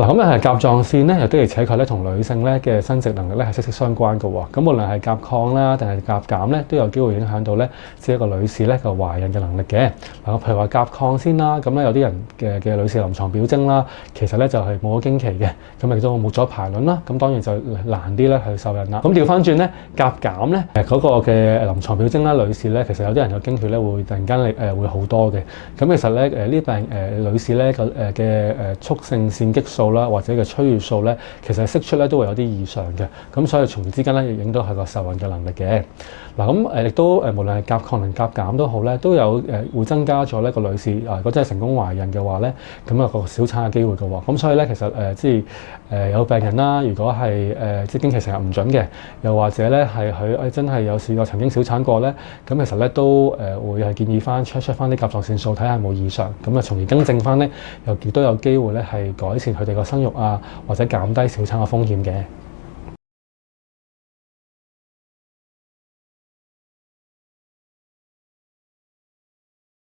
嗱，咁啊甲狀腺咧，又的而且確咧同女性咧嘅生殖能力咧係息息相關嘅喎。咁無論係甲亢啦，定係甲減咧，都有機會影響到咧，即係一個女士咧個懷孕嘅能力嘅。嗱，譬如話甲亢先啦，咁咧有啲人嘅女士臨床表徵啦，其實咧就係冇咗經期嘅，咁亦都冇咗排卵啦，咁當然就難啲咧去受孕啦。咁調翻轉咧，甲減咧嗰個嘅臨床表徵啦，女士咧其實有啲人嘅經血咧會突然間會好多嘅。咁其實咧呢病女士咧嘅促性腺激素啦，或者嘅催乳素咧，其實釋出咧都會有啲異常嘅，咁所以從而之間咧亦影到佢個受孕嘅能力嘅。嗱，咁亦都無論係甲亢定甲減都好咧，都有會增加咗呢個女士如果真係成功懷孕嘅話咧，咁個小產嘅機會嘅喎。咁所以咧其實即係有病人啦，如果係即係經期成日唔準嘅，又或者咧係佢真係有試過曾經小產過咧，咁其實咧都會係建議翻 check 翻啲甲狀腺素睇下有冇異常，咁啊從而更正翻咧，亦都有機會咧係改善佢哋個生育啊，或者減低小產嘅風險嘅。